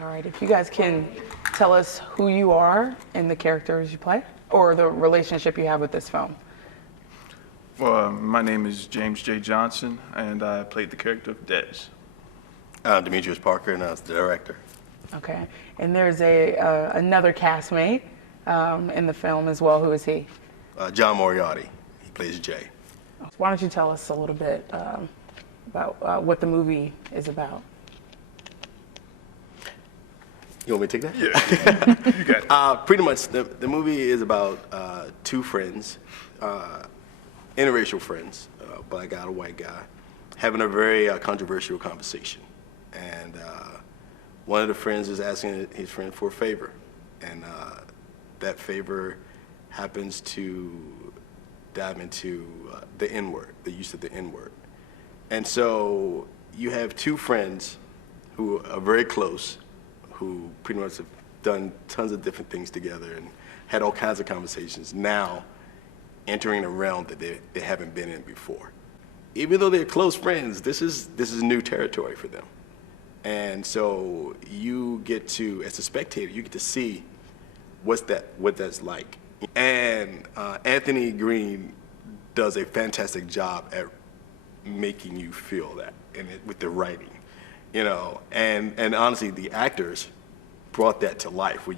All right, if you guys can tell us who you are and the characters you play, or the relationship you have with this film. Well, my name is James J. Johnson, and I played the character of Dez. Demetrius Parker, and I was the director. Okay, and there's another castmate in the film as well. Who is he? John Moriarty. He plays Jay. Why don't you tell us a little bit about what the movie is about? You want me to take that? Yeah, you got it. Pretty much, the movie is about two friends, interracial friends, a black guy and a white guy, having a very controversial conversation. And one of the friends is asking his friend for a favor. And that favor happens to dive into the N-word, the use of the N-word. And so you have two friends who are very close, who pretty much have done tons of different things together and had all kinds of conversations, now entering a realm that they haven't been in before. Even though they're close friends, this is new territory for them. And so you get to, as a spectator, you get to see what that's like. And Anthony Greene does a fantastic job at making you feel that with the writing. And honestly, the actors brought that to life where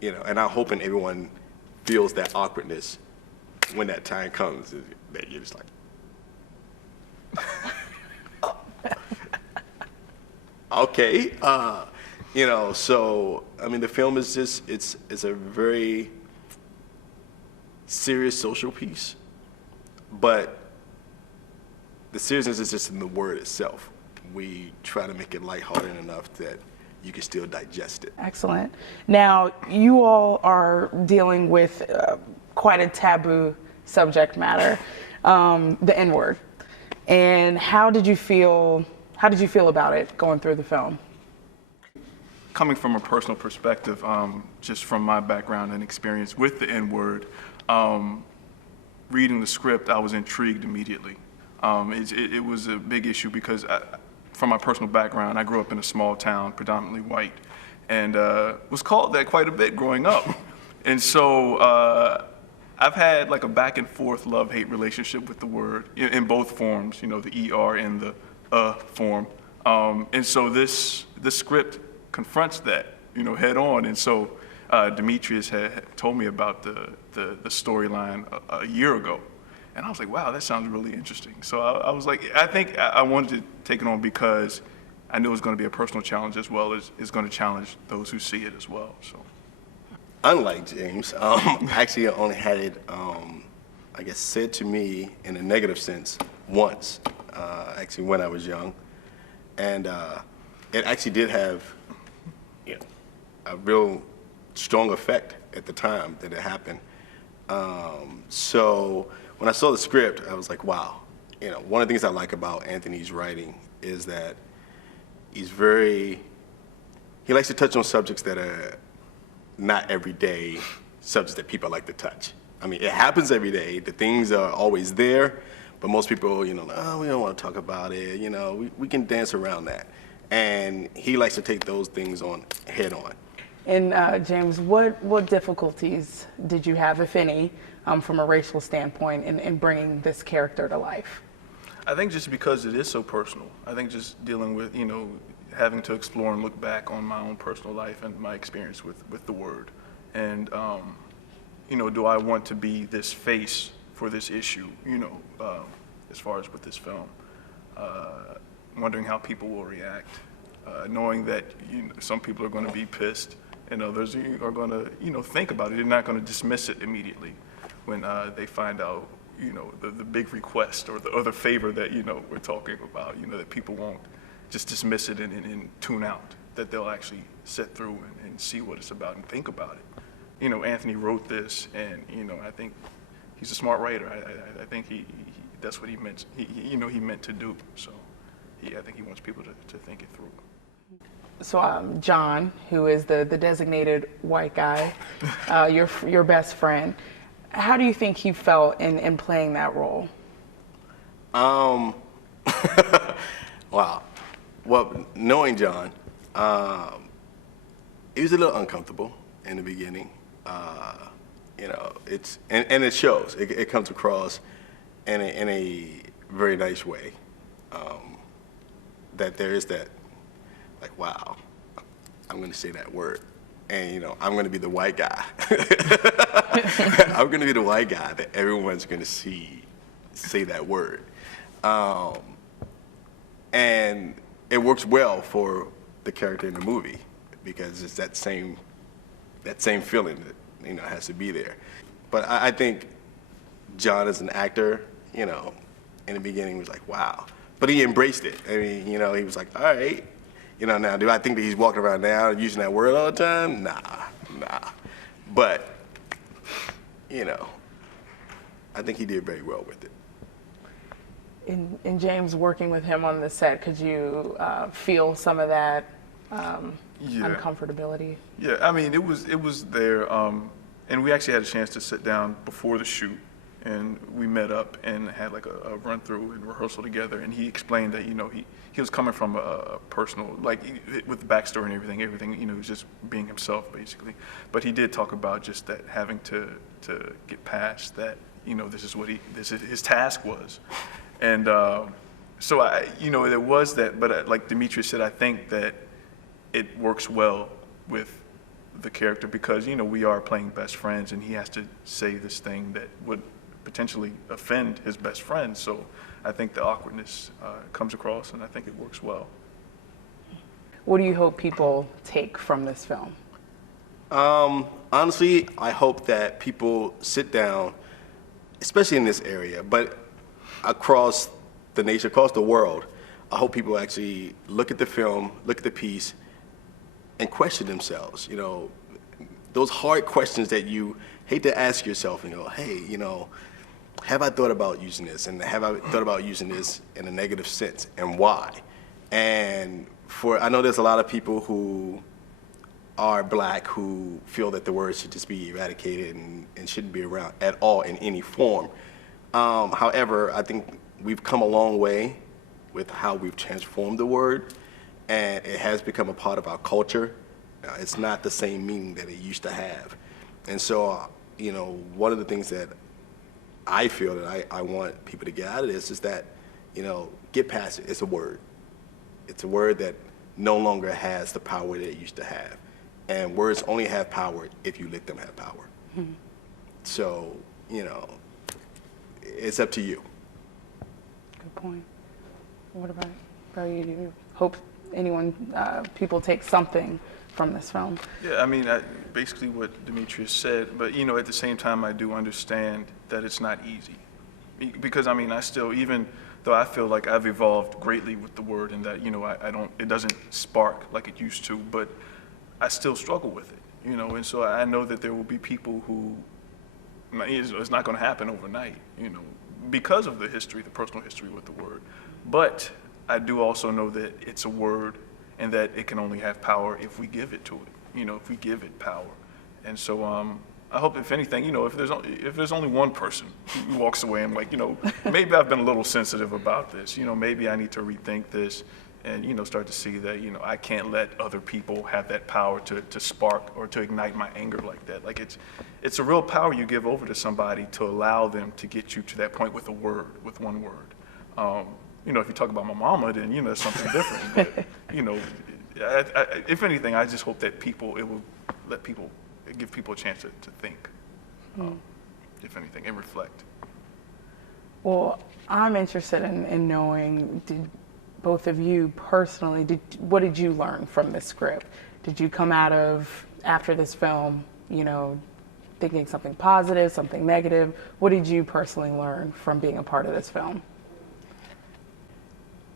and I'm hoping everyone feels that awkwardness when that time comes, that you're just like, okay. So, I mean, the film is just, it's a very serious social piece, but the seriousness is just in the word itself. We try to make it lighthearted enough that you can still digest it. Excellent. Now, you all are dealing with quite a taboo subject matter, the N-word. And how did you feel about it going through the film? Coming from a personal perspective, just from my background and experience with the N-word, reading the script, I was intrigued immediately. It was a big issue because from my personal background, I grew up in a small town, predominantly white, and was called that quite a bit growing up. And so I've had like a back and forth love-hate relationship with the word in both forms, the ER and the form. And so this script confronts that, head on. And so Demetrius had told me about the storyline a year ago. And I was like, wow, that sounds really interesting. So I was like, I think I wanted to take it on because I knew it was going to be a personal challenge as well as it's going to challenge those who see it as well. So, unlike James, actually I only had it, I guess, said to me in a negative sense once, actually when I was young. And it actually did have a real strong effect at the time that it happened. So when I saw the script, I was like, wow. One of the things I like about Anthony's writing is that he likes to touch on subjects that are not everyday subjects that people like to touch. I mean, it happens every day. The things are always there, but most people, oh, we don't want to talk about it. We can dance around that. And he likes to take those things on head on. And James, what difficulties did you have, if any, from a racial standpoint in bringing this character to life? I think just because it is so personal. I think just dealing with, having to explore and look back on my own personal life and my experience with the word. And, do I want to be this face for this issue, as far as with this film? Wondering how people will react, knowing that some people are going to be pissed and others are going to, think about it. They're not going to dismiss it immediately when they find out, the big request or the favor that, we're talking about, that people won't just dismiss it and tune out, that they'll actually sit through and see what it's about and think about it. Anthony wrote this, and, I think he's a smart writer. I think that's what he meant, he meant to do. So I think he wants people to think it through. So John, who is the designated white guy, your best friend, how do you think he felt in playing that role? Wow. Well, knowing John, it was a little uncomfortable in the beginning. You know, and it shows. It comes across in a very nice way. That there is that, like, wow, I'm going to say that word. And, you know, I'm going to be the white guy. I'm going to be the white guy that everyone's going to say that word. And it works well for the character in the movie because it's that same feeling that, you know, has to be there. But I think John as an actor, you know, in the beginning was like, wow. But he embraced it. I mean, you know, he was like, all right. You know, now, do I think that he's walking around now using that word all the time? Nah. But, you know, I think he did very well with it. In James, working with him on the set, could you feel some of that uncomfortability? Yeah, I mean, it was there, and we actually had a chance to sit down before the shoot, and we met up and had like a run through and rehearsal together, and he explained that, you know, he was coming from a personal, like, with the backstory and everything, you know, he was just being himself basically. But he did talk about just that having to get past that, you know, this is his task was. And so you know, there was that, but like Demetrius said, I think that it works well with the character because, you know, we are playing best friends and he has to say this thing that would potentially offend his best friend. So I think the awkwardness comes across and I think it works well. What do you hope people take from this film? Honestly, I hope that people sit down, especially in this area, but across the nation, across the world, I hope people actually look at the film, look at the piece, and question themselves. You know, those hard questions that you hate to ask yourself, you know, hey, you know, have I thought about using this? And have I thought about using this in a negative sense? And why? And I know there's a lot of people who are black who feel that the word should just be eradicated and shouldn't be around at all in any form. However, I think we've come a long way with how we've transformed the word, and it has become a part of our culture. It's not the same meaning that it used to have. And so, you know, one of the things that I feel that I want people to get out of this is that, you know, get past it. It's a word. It's a word that no longer has the power that it used to have. And words only have power if you let them have power. Mm-hmm. So, you know, it's up to you. Good point. What about you? Do you hope people take something from this film? Yeah, I mean, basically what Demetrius said, but, you know, at the same time, I do understand that it's not easy. Because, I mean, I still, even though I feel like I've evolved greatly with the word and that, you know, it doesn't spark like it used to, but I still struggle with it, you know, and so I know that there will be people who, it's not going to happen overnight, you know, because of the personal history with the word. But I do also know that it's a word and that it can only have power if we give it to it, you know, if we give it power. And so I hope, if anything, you know, if there's only one person who walks away and like, you know, maybe I've been a little sensitive about this, you know, maybe I need to rethink this and, you know, start to see that, you know, I can't let other people have that power to spark or to ignite my anger like that. Like it's a real power you give over to somebody to allow them to get you to that point with one word. You know, if you talk about my mama, then, you know, it's something different. But, you know, if anything, I just hope that it will give people a chance to think, if anything, and reflect. Well, I'm interested in knowing, did both of you personally, what did you learn from this script? Did you come out of, after this film, you know, thinking something positive, something negative? What did you personally learn from being a part of this film?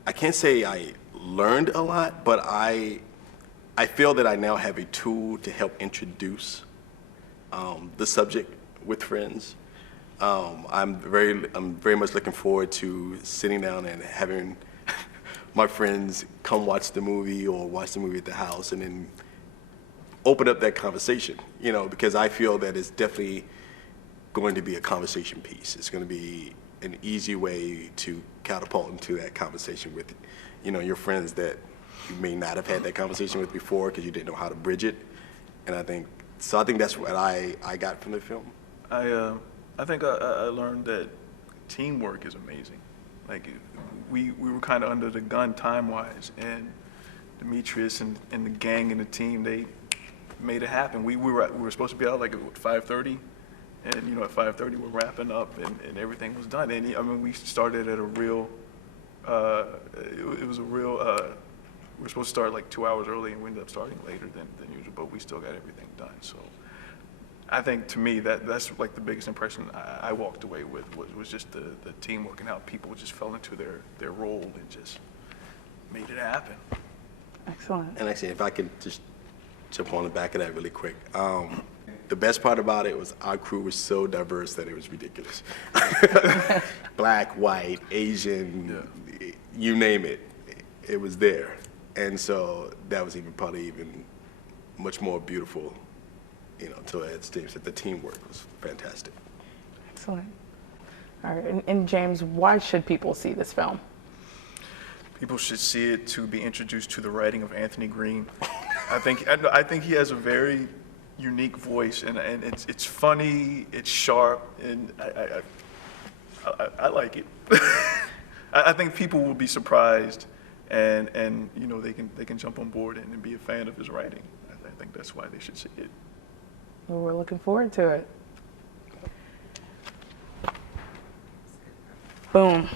I can't say I learned a lot, but I feel that I now have a tool to help introduce the subject with friends. I'm very much looking forward to sitting down and having my friends come watch the movie or watch the movie at the house and then open up that conversation, you know, because I feel that it's definitely going to be a conversation piece. It's going to be an easy way to catapult into that conversation with, you know, your friends that you may not have had that conversation with before because you didn't know how to bridge it. And I think that's what I got from the film. I think I learned that teamwork is amazing. Like we were kind of under the gun time-wise, and Demetrius and the gang and the team, they made it happen. We were supposed to be out like at 5:30, and at 5:30 we're wrapping up, and everything was done. And I mean, we started at a real. It was a real. We were supposed to start like 2 hours early, and we ended up starting later than usual, but we still got everything done. So I think to me that's like the biggest impression I walked away with was just the teamwork and how people just fell into their role and just made it happen. Excellent. And actually, if I can just jump on the back of that really quick. The best part about it was our crew was so diverse that it was ridiculous. Black, white, Asian, you name it, it was there. And so that was probably even much more beautiful, to Ed's team. So the teamwork was fantastic. Excellent. All right, and James, why should people see this film? People should see it to be introduced to the writing of Anthony Greene. I think he has a very unique voice, and it's funny, it's sharp, and I like it. I think people will be surprised, and they can jump on board and be a fan of his writing. I think that's why they should see it. Well, we're looking forward to it. Boom.